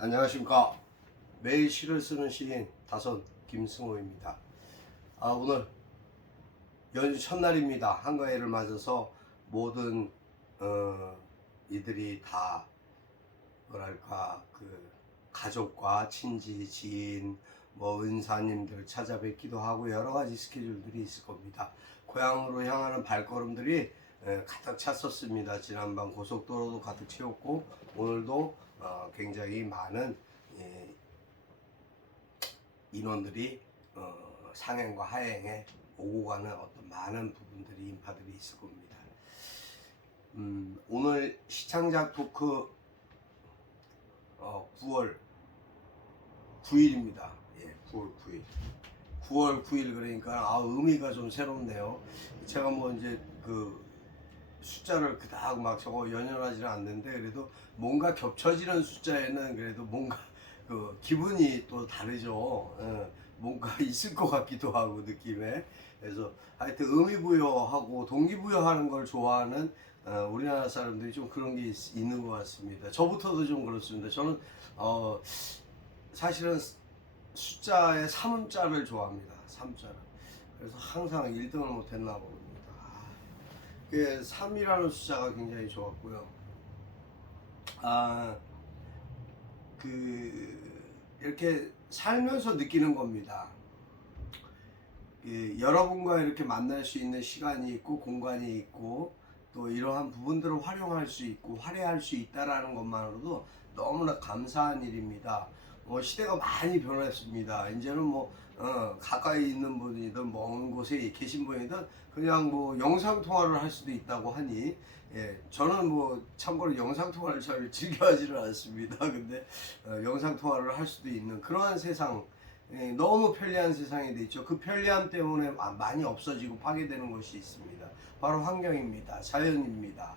안녕하십니까. 매일 시를 쓰는 시인 다선 김승호입니다. 오늘 연휴 첫날입니다. 한가위를 맞아서 모든 이들이 다 뭐랄까 가족과 친지 지인 은사님들 찾아뵙기도 하고 여러 가지 스케줄들이 있을 겁니다. 고향으로 향하는 발걸음들이 가득 찼었습니다. 지난밤 고속도로도 가득 채웠고 오늘도 굉장히 많은 인원들이 상행과 하행에 오고 가는 어떤 많은 부분들이 인파들이 있을 겁니다. 오늘 시창작 토크 9월 9일입니다. 9월 9일. 9월 9일 그러니까 의미가 좀 새롭네요. 제가 이제 숫자를 그닥 막 저거 연연하지는 않는데 그래도 뭔가 겹쳐지는 숫자에는 그래도 뭔가 기분이 또 다르죠. 뭔가 있을 것 같기도 하고 느낌에. 그래서 하여튼 의미부여하고 동기부여하는 걸 좋아하는 우리나라 사람들이 좀 그런 게 있는 것 같습니다. 저부터도 좀 그렇습니다. 저는 사실은 숫자의 3자를 좋아합니다. 3자를. 그래서 항상 1등을 못했나 봅니다. 3이라는 숫자가 굉장히 좋았고요. 이렇게 살면서 느끼는 겁니다. 여러분과 이렇게 만날 수 있는 시간이 있고 공간이 있고 또 이러한 부분들을 활용할 수 있고 활용할 수 있다라는 것만으로도 너무나 감사한 일입니다. 시대가 많이 변했습니다. 이제는 가까이 있는 분이든 먼 곳에 계신 분이든 그냥 영상 통화를 할 수도 있다고 하니 저는 참고로 영상 통화를 잘 즐겨하지는 않습니다. 근데 영상 통화를 할 수도 있는 그러한 세상, 너무 편리한 세상이 됐죠. 그 편리함 때문에 많이 없어지고 파괴되는 것이 있습니다. 바로 환경입니다. 자연입니다.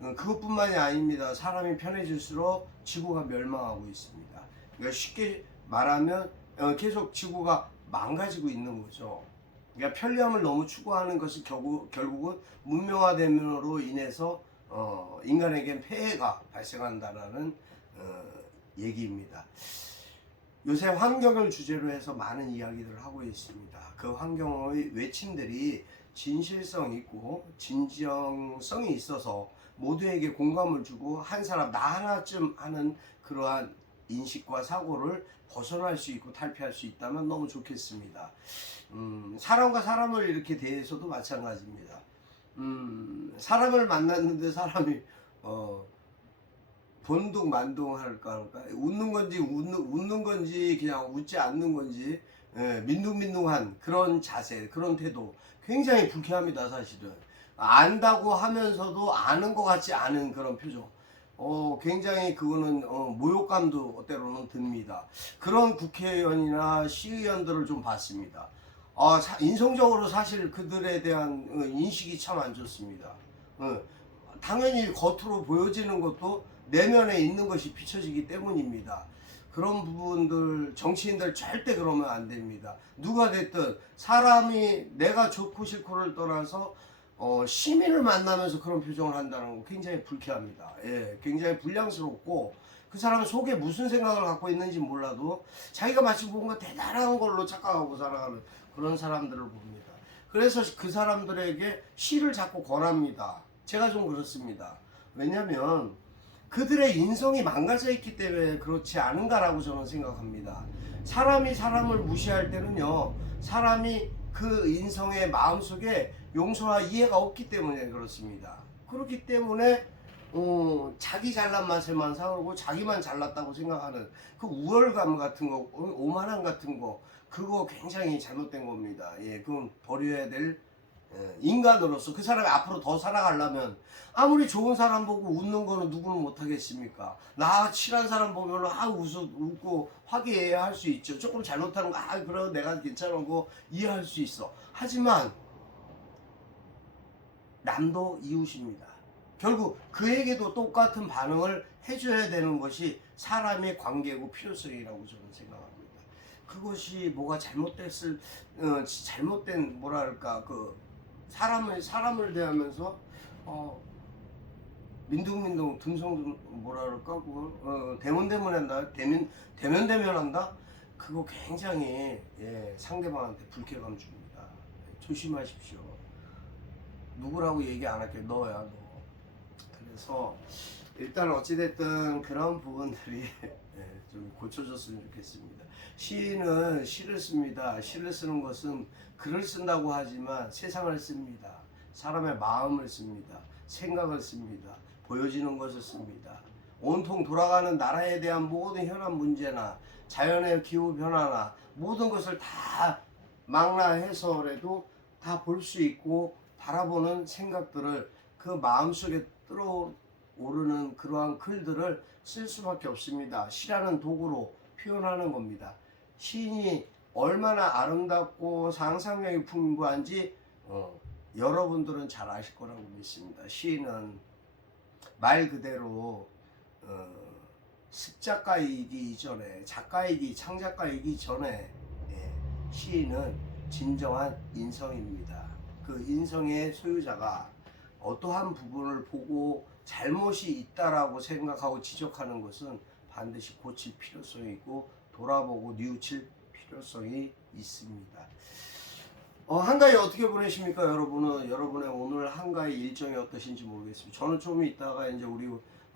그것뿐만이 아닙니다. 사람이 편해질수록 지구가 멸망하고 있습니다. 그러니까 쉽게 말하면 계속 지구가 망가지고 있는 거죠. 그러니까 편리함을 너무 추구하는 것이 결국은 문명화됨으로 인해서 인간에겐 폐해가 발생한다라는 얘기입니다. 요새 환경을 주제로 해서 많은 이야기들을 하고 있습니다. 그 환경의 외침들이 진실성 있고 진정성이 있어서 모두에게 공감을 주고 한 사람 나 하나쯤 하는 그러한 인식과 사고를 벗어날 수 있고 탈피할 수 있다면 너무 좋겠습니다. 사람과 사람을 이렇게 대해서도 마찬가지입니다. 사람을 만났는데 사람이 본둥만둥할까 웃는 건지 그냥 웃지 않는 건지 민둥민둥한 그런 자세, 그런 태도 굉장히 불쾌합니다. 사실은 안다고 하면서도 아는 것 같지 않은 그런 표정. 굉장히 그거는 모욕감도 때로는 듭니다. 그런 국회의원이나 시의원들을 좀 봤습니다. 인성적으로 사실 그들에 대한 인식이 참 안 좋습니다. 당연히 겉으로 보여지는 것도 내면에 있는 것이 비춰지기 때문입니다. 그런 부분들 정치인들 절대 그러면 안 됩니다. 누가 됐든 사람이 내가 좋고 싫고를 떠나서 시민을 만나면서 그런 표정을 한다는 거 굉장히 불쾌합니다. 굉장히 불량스럽고 그 사람 속에 무슨 생각을 갖고 있는지 몰라도 자기가 마치 뭔가 대단한 걸로 착각하고 살아가는 그런 사람들을 봅니다. 그래서 그 사람들에게 시를 자꾸 권합니다. 제가 좀 그렇습니다. 왜냐하면 그들의 인성이 망가져 있기 때문에 그렇지 않은가라고 저는 생각합니다. 사람이 사람을 무시할 때는요, 사람이 그 인성의 마음속에 용서와 이해가 없기 때문에 그렇습니다. 그렇기 때문에 자기 잘난 맛에만 사오고 자기만 잘났다고 생각하는 그 우월감 같은 거, 오만함 같은 거, 그거 굉장히 잘못된 겁니다. 그건 버려야 될 인간으로서 그 사람이 앞으로 더 살아가려면 아무리 좋은 사람 보고 웃는 거는 누구는 못하겠습니까? 나 친한 사람 보면 웃고 화기애애할 수 있죠. 조금 잘못하는 거 그래 내가 괜찮고 이해할 수 있어. 하지만 남도 이웃입니다. 결국 그에게도 똑같은 반응을 해줘야 되는 것이 사람의 관계고 필요성이라고 저는 생각합니다. 그것이 뭐가 잘못된 뭐랄까 사람을 대하면서 민둥민둥 듬성 뭐라 그럴까 그거 대문대문한다 대면대면한다 그거 굉장히 상대방한테 불쾌감 줍니다. 조심하십시오. 누구라고 얘기 안 할게. 너야 너. 그래서 일단 어찌됐든 그런 부분들이 좀 고쳐졌으면 좋겠습니다. 시인은 시를 씁니다. 시를 쓰는 것은 글을 쓴다고 하지만 세상을 씁니다. 사람의 마음을 씁니다. 생각을 씁니다. 보여지는 것을 씁니다. 온통 돌아가는 나라에 대한 모든 현안 문제나 자연의 기후 변화나 모든 것을 다 망라해서라도 다 볼 수 있고 바라보는 생각들을 그 마음속에 오르는 그러한 글들을 쓸 수밖에 없습니다. 시라는 도구로 표현하는 겁니다. 시인이 얼마나 아름답고 상상력이 풍부한지 여러분들은 잘 아실 거라고 믿습니다. 시인은 말 그대로 습작가이기 이전에 창작가이기 전에 시인은 진정한 인성입니다. 그 인성의 소유자가 어떠한 부분을 보고 잘못이 있다라고 생각하고 지적하는 것은 반드시 고칠 필요성이 있고 돌아보고 뉘우칠 필요성이 있습니다. 한가위 어떻게 보내십니까, 여러분은? 여러분의 오늘 한가위 일정이 어떠신지 모르겠습니다. 저는 좀 이따가 이제 우리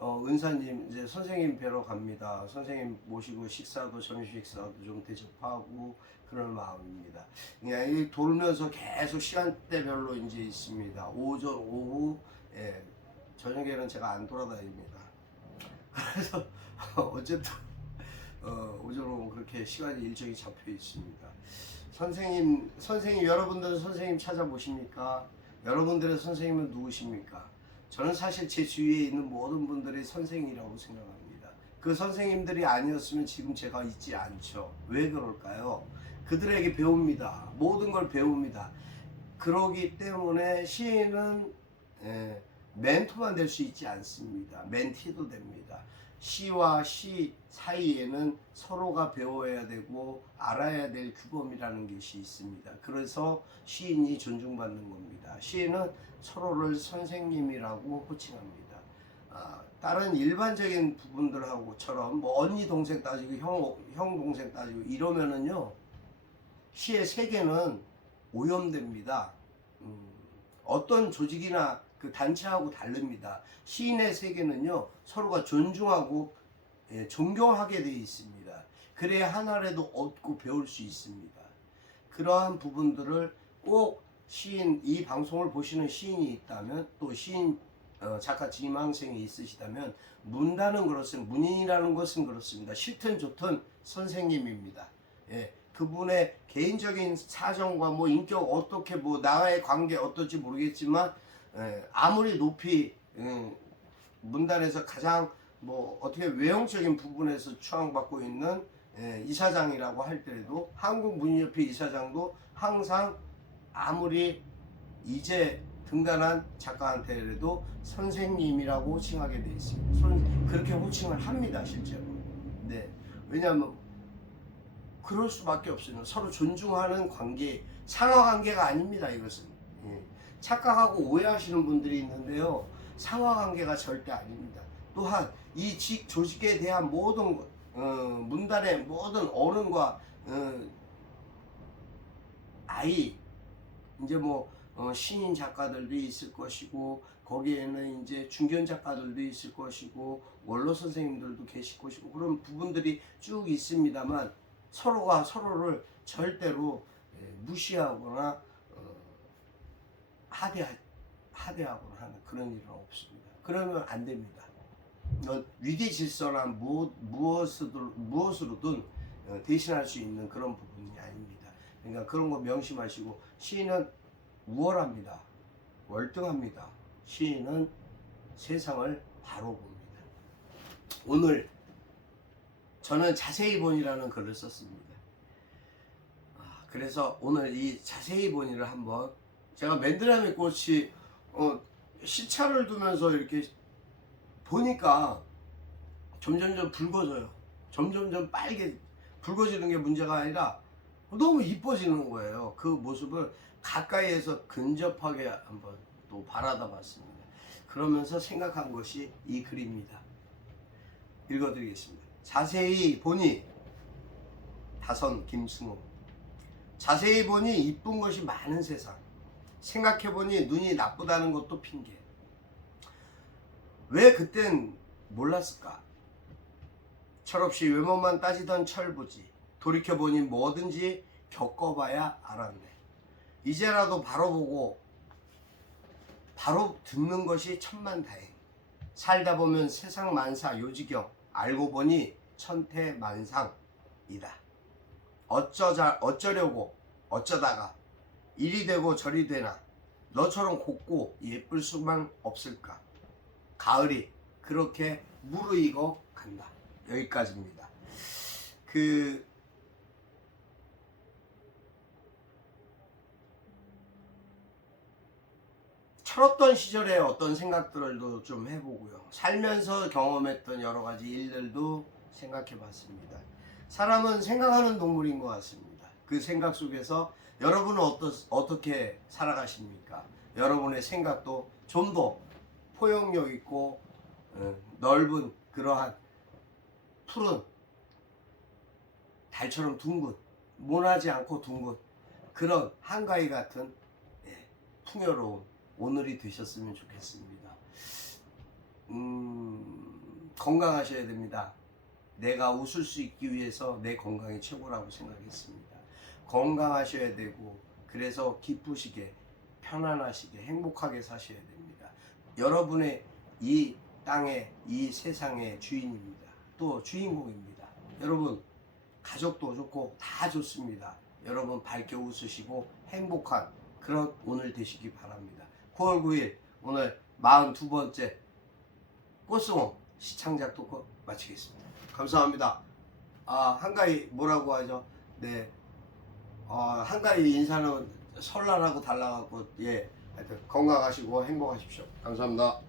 은사님 이제 선생님 뵈러 갑니다. 선생님 모시고 식사도 점심 식사도 좀 대접하고 그런 마음입니다. 그냥 돌면서 계속 시간대별로 이제 있습니다. 오전, 오후, 저녁에는 제가 안 돌아다닙니다. 그래서 어쨌든 오전, 오후 그렇게 시간이 일정이 잡혀 있습니다. 선생님 여러분들은 선생님 찾아보십니까? 여러분들의 선생님은 누구십니까? 저는 사실 제 주위에 있는 모든 분들이 선생이라고 생각합니다. 그 선생님들이 아니었으면 지금 제가 있지 않죠. 왜 그럴까요? 그들에게 배웁니다. 모든 걸 배웁니다. 그러기 때문에 시인은 멘토만 될 수 있지 않습니다. 멘티도 됩니다. 시와 시 사이에는 서로가 배워야 되고 알아야 될 규범이라는 것이 있습니다. 그래서 시인이 존중받는 겁니다. 시인은 서로를 선생님이라고 호칭합니다. 다른 일반적인 부분들하고처럼 뭐 언니 동생 따지고 형 동생 따지고 이러면은요 시의 세계는 오염됩니다. 어떤 조직이나 그 단체하고 다릅니다. 시인의 세계는요 서로가 존중하고 존경하게 되어 있습니다. 그래야 하나라도 얻고 배울 수 있습니다. 그러한 부분들을 꼭 시인, 이 방송을 보시는 시인이 있다면 또 시인 작가 지망생이 있으시다면 문단은 그렇습니다. 문인이라는 것은 그렇습니다. 싫든 좋든 선생님입니다. 그분의 개인적인 사정과 뭐 인격 어떻게 뭐 나와의 관계 어떨지 모르겠지만 아무리 높이 문단에서 가장 뭐 어떻게 외형적인 부분에서 추앙받고 있는 이사장이라고 할때라도 한국문인협회 이사장도 항상 아무리 이제 등단한 작가한테라도 선생님이라고 호칭하게 돼 있습니다. 그렇게 호칭을 합니다, 실제로. 네, 왜냐하면 그럴 수밖에 없어요. 서로 존중하는 관계, 상하 관계가 아닙니다. 이것은 착각하고 오해하시는 분들이 있는데요, 상하 관계가 절대 아닙니다. 또한 이 조직에 대한 모든 것, 문단의 모든 어른과 아이, 이제 뭐 신인 작가들도 있을 것이고 거기에는 이제 중견 작가들도 있을 것이고 원로 선생님들도 계실 것이고 그런 부분들이 쭉 있습니다만 서로가 서로를 절대로 무시하거나 하대하거나 하는 그런 일은 없습니다. 그러면 안 됩니다. 위계 질서나 무엇으로든 대신할 수 있는 그런 부분이 아닙니다. 그러니까 그런 거 명심하시고, 시인은 우월합니다. 월등합니다. 시인은 세상을 바로 봅니다. 오늘 저는 자세히 본이라는 글을 썼습니다. 그래서 오늘 이 자세히 본이를 한번, 제가 맨드라미 꽃이 시차를 두면서 이렇게 보니까 점점점 붉어져요. 점점점 빨개 붉어지는 게 문제가 아니라 너무 이뻐지는 거예요. 그 모습을 가까이에서 근접하게 한번 또 바라다 봤습니다. 그러면서 생각한 것이 이 글입니다. 읽어드리겠습니다. 자세히 보니 다선 김승호. 자세히 보니 이쁜 것이 많은 세상. 생각해보니 눈이 나쁘다는 것도 핑계. 왜 그땐 몰랐을까? 철없이 외모만 따지던 철부지. 돌이켜보니 뭐든지 겪어봐야 알았네. 이제라도 바로 보고 바로 듣는 것이 천만다행. 살다 보면 세상 만사 요지경. 알고 보니 천태만상이다. 어쩌려고 어쩌다가 이리 되고 저리 되나. 너처럼 곱고 예쁠 수만 없을까. 가을이 그렇게 무르익어 간다. 여기까지입니다. 철없던 시절에 어떤 생각들도 좀 해보고요. 살면서 경험했던 여러 가지 일들도 생각해 봤습니다. 사람은 생각하는 동물인 것 같습니다. 그 생각 속에서 여러분은 어떻게 살아가십니까? 여러분의 생각도 좀 더 포용력 있고 넓은 그러한 푸른 달처럼 둥근, 모나지 않고 둥근 그런 한가위 같은 풍요로운 오늘이 되셨으면 좋겠습니다. 건강하셔야 됩니다. 내가 웃을 수 있기 위해서 내 건강이 최고라고 생각했습니다. 건강하셔야 되고 그래서 기쁘시게 편안하시게 행복하게 사셔야 됩니다. 여러분의 이 땅의 이 세상의 주인입니다. 또 주인공입니다. 여러분 가족도 좋고 다 좋습니다. 여러분 밝게 웃으시고 행복한 그런 오늘 되시기 바랍니다. 9월 9일 오늘 42번째 꽃송어 시창작 토크 마치겠습니다. 감사합니다. 한가위 뭐라고 하죠? 네, 한가위 인사는 설날하고 달라갖고 하여튼 건강하시고 행복하십시오. 감사합니다.